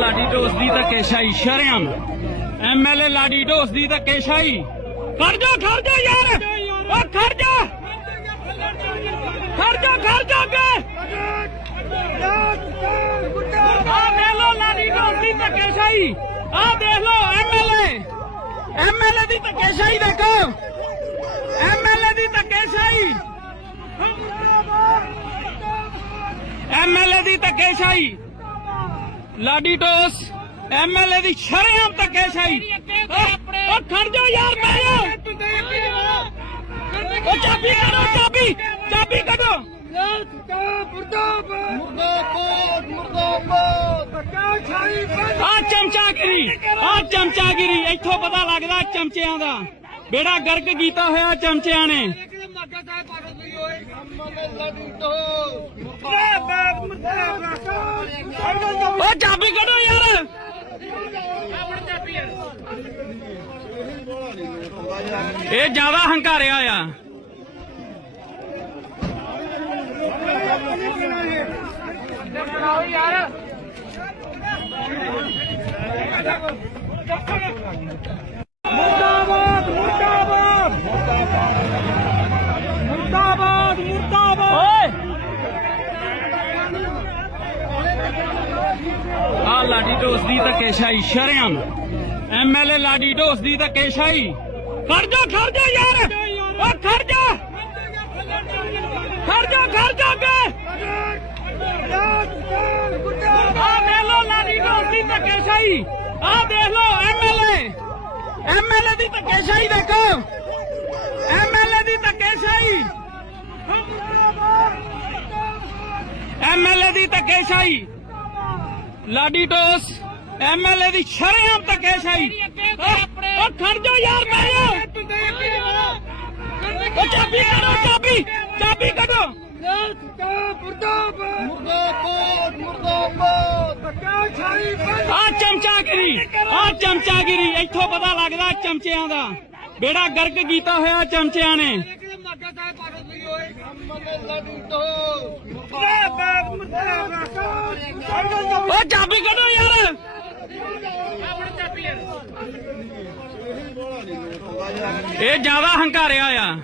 ਲਾਡੀ ਢੋਸ ਦੀ ਧੱਕੇਸ਼ਾਹੀ ਸ਼ਰਮ ਐਮਐਲਏ ਲਾਡੀ ਢੋਸ ਦੀ ਧੱਕੇਸ਼ਾਹੀ। ਖੜ ਜਾ ਖੜ ਜਾ ਯਾਰ! ਓ, ਖੜ ਜਾ! ਖੜ ਜਾ ਖੜ ਜਾ ਅੱਗੇ! ਆ ਦੇਖ ਲੋ ਲਾਡੀ ਢੋਸ ਦੀ ਧੱਕੇਸ਼ਾਹੀ। ਆ ਦੇਖ ਲੋ ਐਮਐਲਏ ਐਮਐਲਏ ਦੀ ਧੱਕੇਸ਼ਾਹੀ ਦੇਖੋ। ਐਮਐਲਏ ਦੀ ਧੱਕੇਸ਼ਾਹੀ। ਐਮਐਲਏ ਦੀ ਧੱਕੇਸ਼ਾਹੀ। ਲਾਡੀ ਟੋਸ ਐਮਐਲਏ ਦੀ ਸ਼ਰੇਆਮ ਧੱਕੇਸ਼ਾਹੀ। ਓ ਖੜ ਜਾ ਯਾਰ ਮੈਂ ਓ ਚਾਬੀ ਕੱਢੋ ਚਾਬੀ ਚਾਬੀ ਕੱਢੋ ਆ ਚਮਚਾਗਿਰੀ ਆ ਚਮਚਾਗਿਰੀ ਇੱਥੋਂ ਪਤਾ ਲੱਗਦਾ ਚਮਚਿਆਂ ਦਾ। ਬੇੜਾ ਗਰਕ ਕੀਤਾ ਹੋਇਆ ਚਮਚਿਆਂ ਨੇ। ਓ ਚਾਬੀ ਕੱਢੋ ਯਾਰ। ਇਹ ਜ਼ਿਆਦਾ ਹੰਕਾਰਿਆ ਆ। ਮੁਰਦਾਬਾਦ ਢੋਸ ਦੀ ਧੱਕੇਸ਼ਾਹੀ ਸ਼ਰਮ ਐਮਐਲਏ ਲਾਡੀ ਢੋਸ ਦੀ ਧੱਕੇਸ਼ਾਹੀ ਖੜ ਜਾ ਖੜ ਜਾ ਯਾਰ। ਓ, ਖੜ ਜਾ। ਖੜ ਜਾ ਖੜ ਜਾ ਅੱਗੇ। ਆ ਦੇਖ ਲੋ ਲਾਡੀ ਢੋਸ ਦੀ ਧੱਕੇਸ਼ਾਹੀ ਆ ਦੇਖ ਲੋ ਐਮਐਲਏ ਐਮਐਲਏ ਦੀ ਧੱਕੇਸ਼ਾਹੀ ਦੇਖੋ। ਐਮਐਲਏ ਦੀ ਧੱਕੇਸ਼ਾਹੀ ਐਮਐਲਏ ਦੀ ਧੱਕੇਸ਼ਾਹੀ ਲਾਡੀ ਟੋਸ ਐਮਐਲਏ ਦੀ ਸ਼ਰੇਆਮ ਧੱਕੇਸ਼ਾਹੀ। ਓ ਖੜ ਜਾ ਯਾਰ ਓ ਚਾਬੀ ਕੱਢੋ ਚਾਬੀ। ਚਾਬੀ ਕੱਢੋ। ਆ ਚਮਚਾਗਿਰੀ ਆ ਚਮਚਾਗਿਰੀ ਇੱਥੋਂ ਪਤਾ ਲੱਗਦਾ ਚਮਚਿਆਂ ਦਾ। ਬੇੜਾ ਗਰਕ ਕੀਤਾ ਹੋਇਆ ਚਮਚਿਆਂ ਨੇ। ਓ ਚਾਬੀ ਕੱਢੋ ਯਾਰ। ਇਹ ਜ਼ਿਆਦਾ ਹੰਕਾਰਿਆ ਆ।